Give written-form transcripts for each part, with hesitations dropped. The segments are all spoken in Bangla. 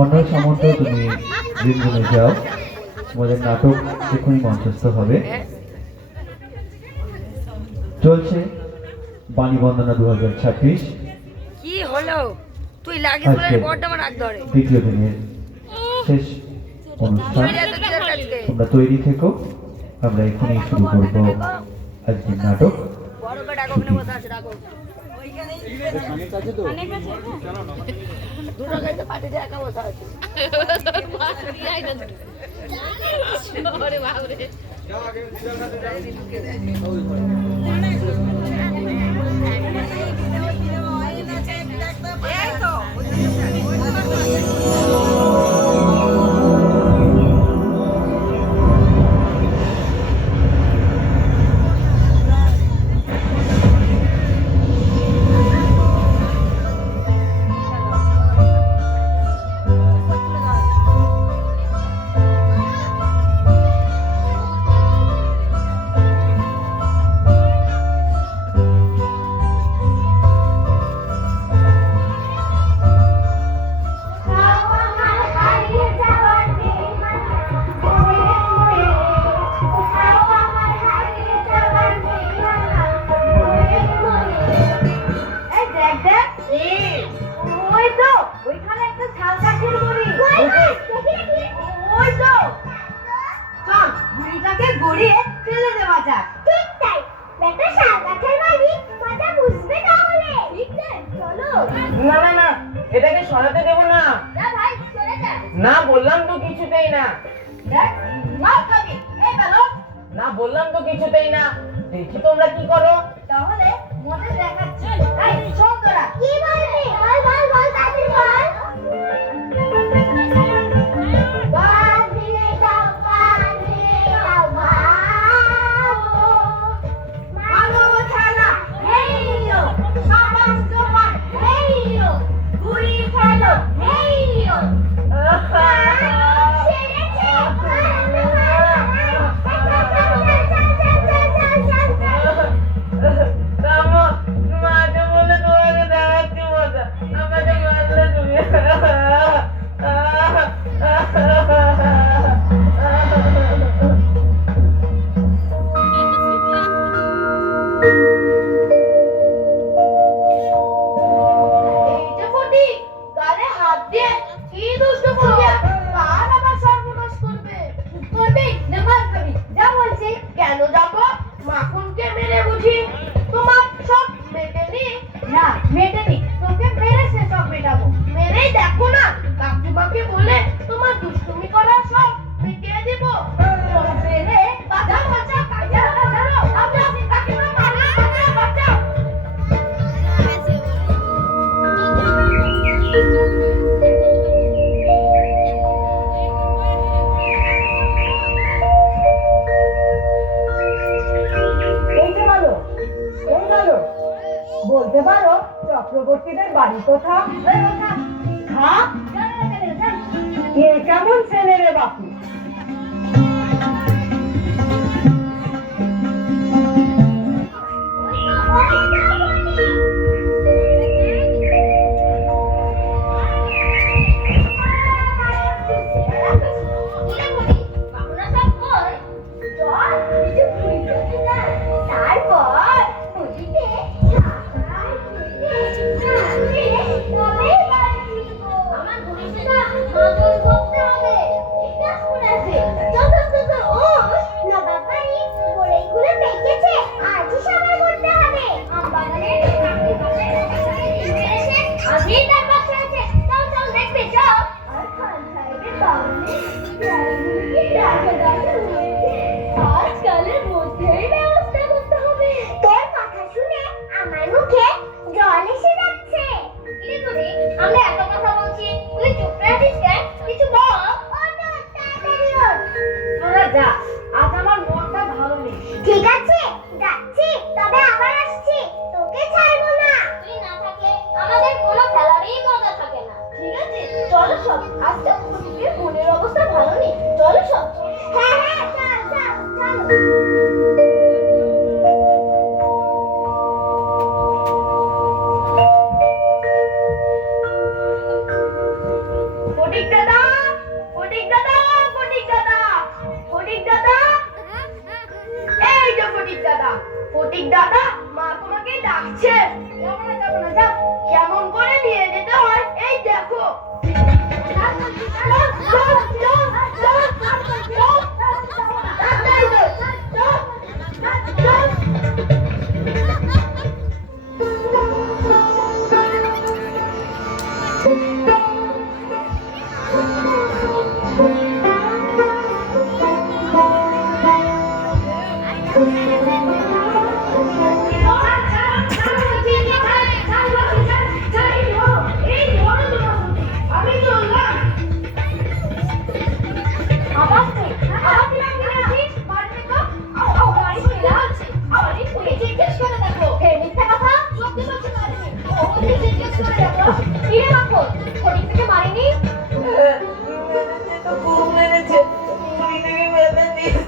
অন্য সামন্ত তুমি রিমঝিমে যাও, তোমাদের নাটক এখনই মঞ্চস্থ হবে। চলছে বাণী বন্দনা 2026। কি হলো তুই লাগিস বলে বড়টা আমার রাগ ধরে। দ্বিতীয় দিনের শেষ অনুষ্ঠান, তোমরা তৈরি থেকো, আমরা এখনই শুরু করবো আজকের নাটক। না না না, এটাকে সরাতে দেবো না। না বললাম তো কিছুতেই না। না বললাম তো কিছুতেই না। দেখি তোমরা কি করো। তাহলে মজা দেখাচ্ছি। এই শোন তোরা কি বলবি? বল বল বল তাড়াতাড়ি বল। বলতে পারো চক্রবর্তীদের বাড়ি কোথাও? কেমন ছেলে রে বাপু? ফটিক দাদা, ফটিক দাদা, ফটিক দাদা, ফটিক দাদা, এই যে ফটিক দাদা, ফটিক দাদা, মা তোমাকে ডাকছে। যাবো না, যাবো না, যাও। কেমন করে নিয়ে যেতে হয় এই দেখো। তো খুব মেরেছে, মুড়ি থেকে বেঁধে দিয়েছে।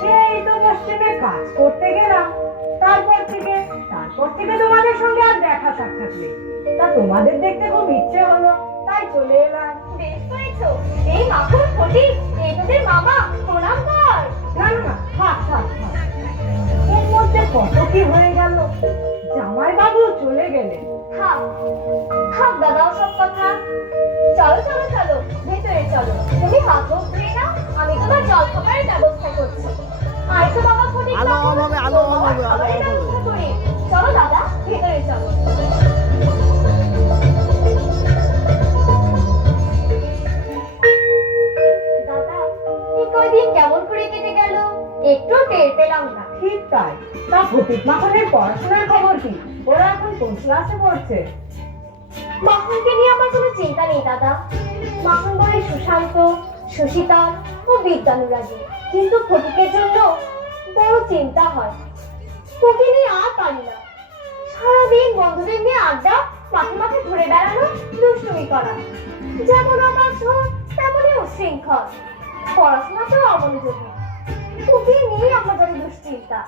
সেই তো পশ্চিমে কাজ করতে গেলাম, তারপর থেকে তোমাদের সঙ্গে আর দেখা সাক্ষাৎ নেই। তা তোমাদের দেখতে খুব ইচ্ছে হলো, তাই চলে এলাম। বেশ করেছো। এই মাখন ফটিক, এই তোদের মামা, প্রণাম কর। না না না, থাক থাক থাক। এর মধ্যে কত কি হয়ে গেল, জামাইবাবু চলে গেলেন। থাক থাক দাদা সব কথা। চলো চলো চলো, ভেতরে চলো। তুমি হাত মুখ ধুয়ে নাও, আমি তোমার জল খাবারের ব্যবস্থা করছি। আর তো বাবা ফটিক খাবারের ব্যবস্থা করি। চলো দাদা, ভেতরে চলো। দাদা, এই কয়দিন কেমন করে কেটে গেল একটু টের পেলাম না। ঠিক তাই। তা ফটিক মাখনের পড়াশোনার খবর কি? ওরা এখন কোন ক্লাসে পড়ছে? মাখনকে নিয়ে আমার কোনো চিন্তা নেই দাদা। মাখন বড় সুশান্ত, সুশীতল ও বিদ্যানুরাগী, কিন্তু ফটিকের জন্য বড় চিন্তা হয়। ওকে নিয়ে আর পারি না। সারাদিন বন্ধুদের নিয়ে আড্ডা, মাঠে মাঠে ঘুরে বেড়ানো, দুষ্টুমি করা। যেমন আমার ঝোঁক, তেমনই উশৃঙ্খল। পড়াশোনাতেও অমনোযোগী। ওকে নিয়ে আমার বড় দুশ্চিন্তা।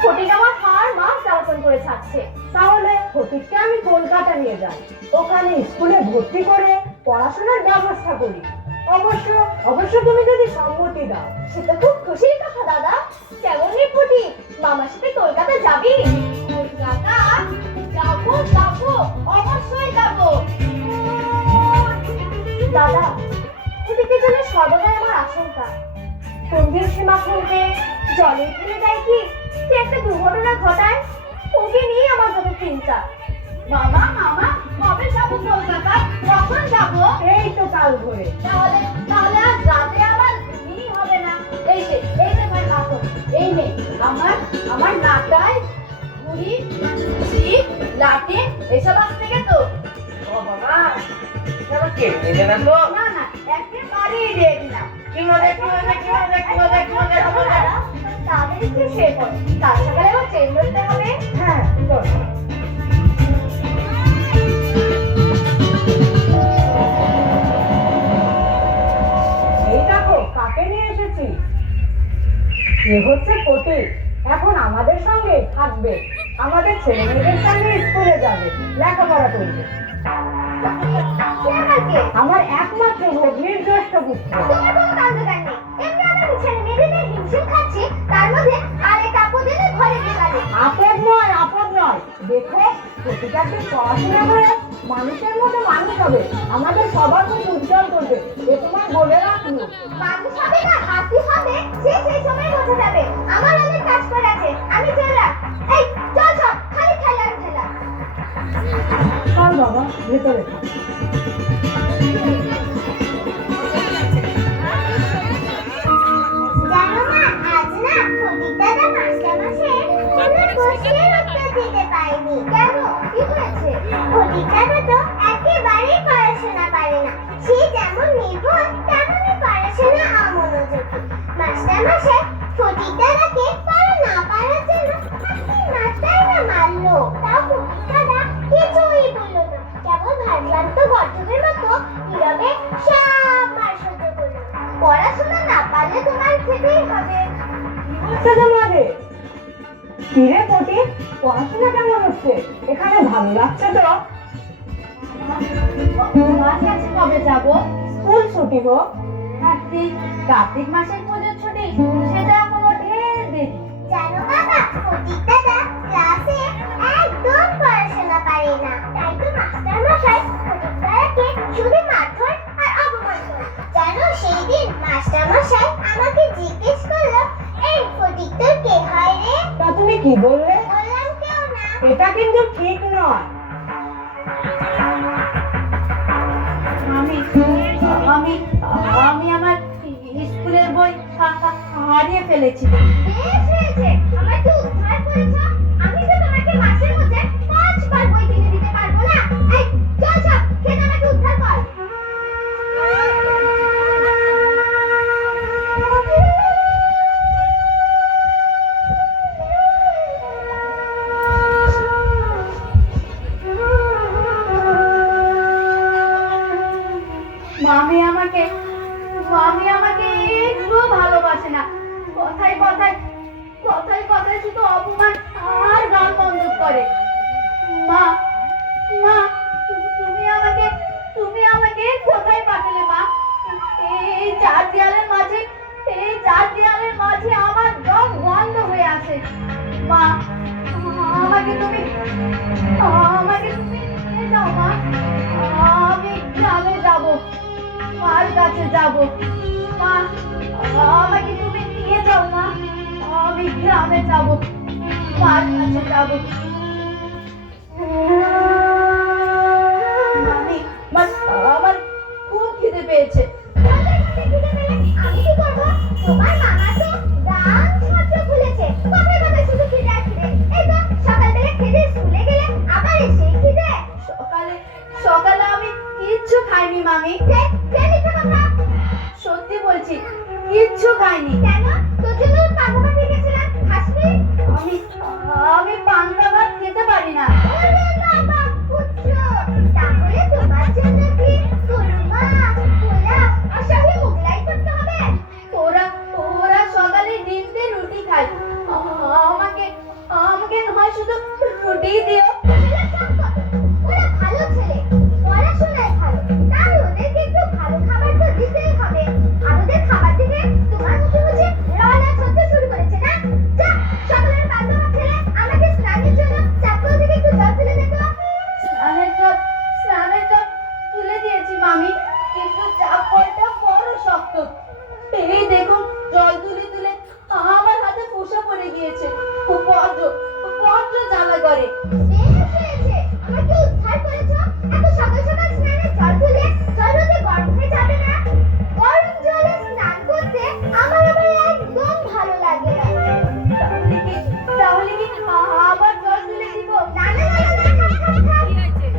ফটিক আমার হাড় মাস জ্বালাতন করে ছাড়ছে। তাহলে ফটিককে আমি কলকাতা নিয়ে যাই, ওখানে স্কুলে ভর্তি করে পড়াশোনার ব্যবস্থা করি। অবশ্য অবশ্য তুমি যদি সম্মতি দাও। সেটা খুব খুশির কথা দাদা। কেমন রে ফটিক, মামার সাথে কলকাতা যাবি? কলকাতা যাবো যাবো, অবশ্যই যাবো দাদা। ফটিকের জন্য সর্বদাই আমার আশঙ্কা। কোন দিন সে মাখনকে জলে ফেলে দেয় কি একটা দুর্ঘটনা ঘটায়। ওকে নিয়ে আমার যত চিন্তা। মামা মামা, কবে যাবো কলকাতা? কখন যাবো? এই তো কাল ধরে। তাহলে তাহলে আজ রাতে আবার ঘুমিয়ে হবে না। এই যে আমার মাখন, এই নে আমার নাটাই, ঘুড়ি, ছিপ, লাঠি এসব আজ থেকে তো। ও বাবা, এবার কেটে দেবে না তো? না না, একেবারেই রেডি না। কি মজা, কি মজা, কি মজা, কি মজা, কি মজা, কি মজা। তাদের একটু শুয়ে পড়ো, কাল সকালে আবার ট্রেন ধরতে হবে। হ্যাঁ চল। এই দেখো কাকে নিয়ে এসেছি। এ হচ্ছে ফটিক, এখন আমাদের সঙ্গে থাকবে। আমাদের ছেলে মেয়েদের সঙ্গে স্কুলে যাবে, লেখাপড়া করবে। আমার একমাত্র ভগ্নির জ্যেষ্ঠ পুত্র। তোমার কোনো কাণ্ডজ্ঞান নেই। এমনি আমার ছেলে মেয়েদের হিমশিম খাচ্ছি, তার মধ্যে আরেক আপদ এনে ঘরে ঢোকালে। আপদ নয়, দেখো ফটিক একদিন পড়াশোনা করে মানুষের মতো মানুষ হবে, আমাদের সবার মুখ উজ্জ্বল করবে। এ তোমার বলে রাখলো। মানুষ হবে না হাতি হবে, সে সেই সময় বোঝা যাবে। আমার অনেক কাজ করে আছে, আমি চললাম। এই চল চল, খালি খেলা আর খেলা। চল বাবা, ভেতরে থাক। জানো না, আজ না ফটিক দাদা মাস্টারমশাই কোনো প্রশ্নের উত্তর দিতে পারেনি। কেন, কি হয়েছে? ফটিক দাদা তো একেবারেই পড়াশোনা পারে না। যেমন নির্ভুল তেমনই পড়াশোনা অমনোযোগী। মাস্টারমশাই ফটিক দাদাকে পারা না পারার জন্য মাস্টাররা মারলো, তাও ফটিক দাদা কিছুই বললো না, কেবল ভারপ্রাপ্ত গর্জনের মতো নীরবে সব মার সহ্য করলো। পড়াশোনা না পারলে তোমার খেতেই হবে। হচ্ছে তোমাদের কিরে ফটিক, পড়াশোনা কেমন হচ্ছে? এখানে ভালো লাগছে তো? তোমার কাছে কবে যাবো? স্কুল ছুটি হোক। কার্তিক মাসের পুজোর ছুটি, সেটা এখনো ঢের দেরি। জানো বাবা, ফটিক দাদা ক্লাসে একদম পড়াশোনা পারে না, তাই তো মাস্টার মশাই ফটিক দাদাকে শুধু মারধর আর অপমান করে। জানো সেই দিন মাস্টার মশাই আমাকে জিজ্ঞেস করলো, এই ফটিক তোর কে হয় রে? তা তুমি কি বললে? বললাম কেউ না। এটা কিন্তু ঠিক নয়। আমি আমার স্কুলের বই হারিয়ে ফেলেছি। বেশ হয়েছে, আমাকে উদ্ধার করেছো। আমি তো তোমাকে মাসের মধ্যে 5 বার বই কিনে দিতে পারবো না। এই চল চল, খেতে আমাকে উদ্ধার কর। মামি আমাকে একটু ভালোবাসে না। কথায় কথায় শুধু অপমান আর গাল বন্দুক করে। মা মা তুমি আমাকে কোথায় পাঠালে মা? এই চার দেয়ালের মাঝে আমার দম বন্ধ হয়ে আছে। মা আমাকে তুমি নিয়ে যাও মা। আমি গ্রামে যাব, মার কাছে যাব। মা আমাকে তুমি নিয়ে যাও মা, আমি গ্রামে যাব, মার কাছে যাব। আমার খুব খিদে পেয়েছে। আমি কি করবো? তোমার মামা তো গান ছাত্র খুলেছে, কথায় কথায় শুধু খিদে আর খিদে। এই তো সকালবেলা খেতে স্কুলে গেলে আবার এসে খিদে। সকালে আমি কিচ্ছু খাইনি মামি। সত্যি বলছি, কিচ্ছু খাইনি। কেন? তোর জন্য পান্তা ভাত রেখেছিলাম, খাসনি? আমি পান্তা ভাত খেতে পারি না। তাহলে তোমার জন্য কি কুরমা, পোলাও আর শাহী মোগলাই করতে হবে? ওরা সকালে ডিম দিয়ে রুটি খায়, আমাকে নয় শুধু রুটি দিও। ওরা ভালো ছেলে, পড়াশোনায় ভালো, তাই ওদেরকে একটু ভালো খাবার তো দিতেই হবে। আর ওদের খাবার থেকে তোমার মুখে মুখে রওনা হতে শুরু করেছে না? যা সকালের পান্তা ভাত খেলে আমাকে স্নানের জন্য চাপকল থেকে একটু জল তুলে দে তো। স্নানের জল তুলে দিয়েছি মামি, কিন্তু চাপকলটা বড় শক্ত। এই দেখুন, জল তুলে তুলে আমার হাতে ফোসা পড়ে গিয়েছে। বড্ড জ্বালা করে। বেশ হয়েছে, আমাকে উদ্ধার করেছো। এত সকাল সকাল স্নানের জল তুলে জল হতে গরম হয়ে যাবে না? গরম জলে স্নান করতে আমার আবার একদম ভালো লাগে না। তাহলে কি আবার জল তুলে দিব? না না না না,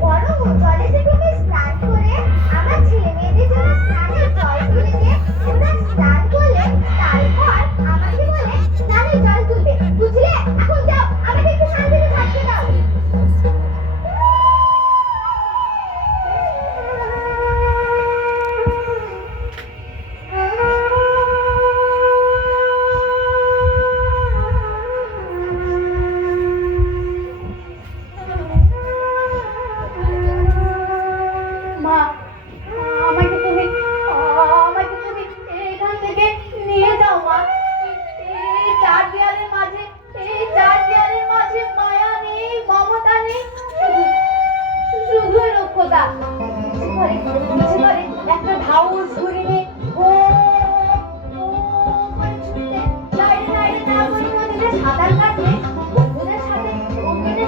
গরম জলে যে তুমি স্নান করে আমার ছেলে মেয়েদের জন্য স্নানের জল তুলে দিয়ে ওরা স্নান করলে তারপর আমাকে বলে স্নানের জল তুলবে, বুঝলে? এখন যাও, আমাকে একটু শান্তিতে থাকতে দাও। মা আমাকে তুমি এখান থেকে নিয়ে যাও মা। এই চার দেয়ালের মাঝে মায়া নেই, মমতা নেই, শুধু রক্ষতা। ইচ্ছে করে একটা ঢাউস ঘুরিয়ে সাঁতার কাটলে বন্ধুদের সাথে ঘুরে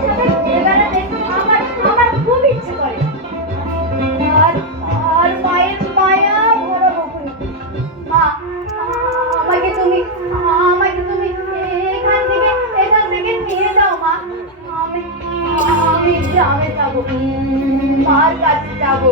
বেড়াতে আমার খুব ইচ্ছে করে। আর মায়ের মায়া ভরা বকুনি। মা আমাকে তুমি এখান থেকে নিয়ে যাও মা। আমি গ্রামে যাবো, মার কাছে যাবো।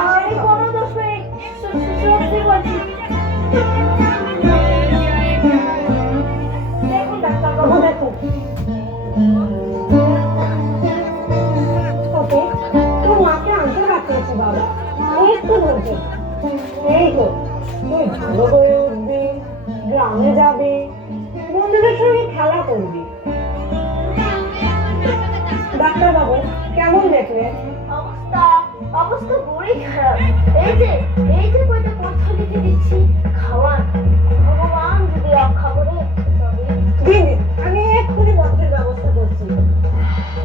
আমি কোনো দোষ করিনি, সত্যি বলছি। দেখুন ডাক্তারবাবু, দেখুন। ওকে, তোর মাকে আনতে পাঠিয়েছি বাবা, একটু ধৈর্য। এই তো, তুই ভালো হয়ে উঠবি, গ্রামে যাবি, বন্ধুদের সঙ্গে খেলা করবি। ডাক্তারবাবু কেমন দেখলেন? অবস্থা বড়ই খারাপ। এই যে কয়টা কথা লিখে দিচ্ছি, খাওয়ান। ভগবান যদি রক্ষা করে তবে। দিদি, আমি এক্ষুনি পথের ব্যবস্থা করছি।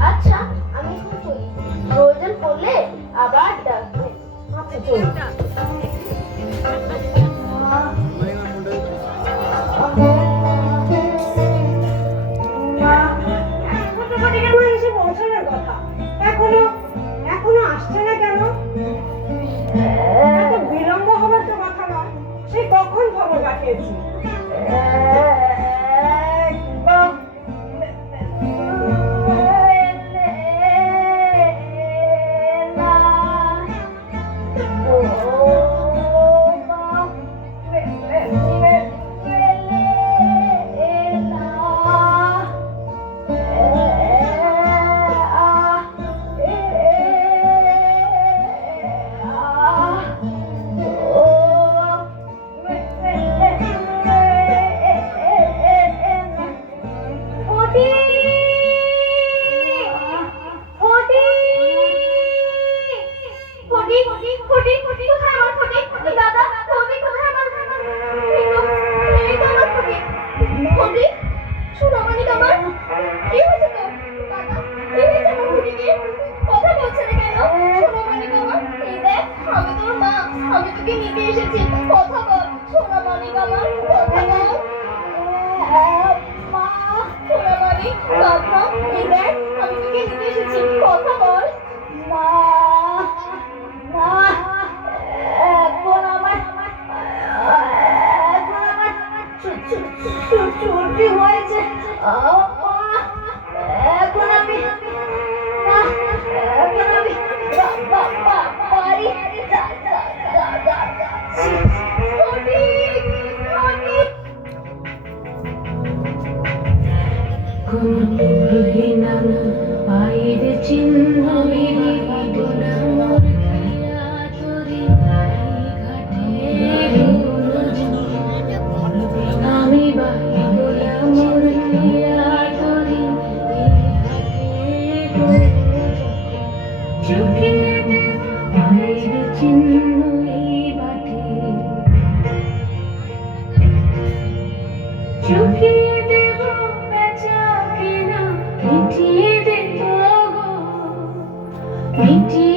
আচ্ছা, আমি এখন চলি, প্রয়োজন পড়লে আবার ডাকবে। আচ্ছা, চলুন। এসে পৌঁছানোর কথা, এখনো আসছে না কেন? এত বিলম্ব হবার তো কথা নয়, সে কখন খবর পাঠিয়েছি। আমি তোকে নিতে এসেছি, কথা বল সোনা মানিক আমার, কথা বল। মা, সোনা মানিক, বাবা, এই দেখ আমি তোকে নিতে এসেছি, কথা বল। মা, এখন আমার ছুটি হয়েছে। এখন আমি বাড়ি পায়ের চিহ্ন আমি চোখে পায়ের চিহ্ন এই বাটে, চুকিয়ে দেব বেচা কেনা, মিটিয়ে দেব গো, মিটিয়ে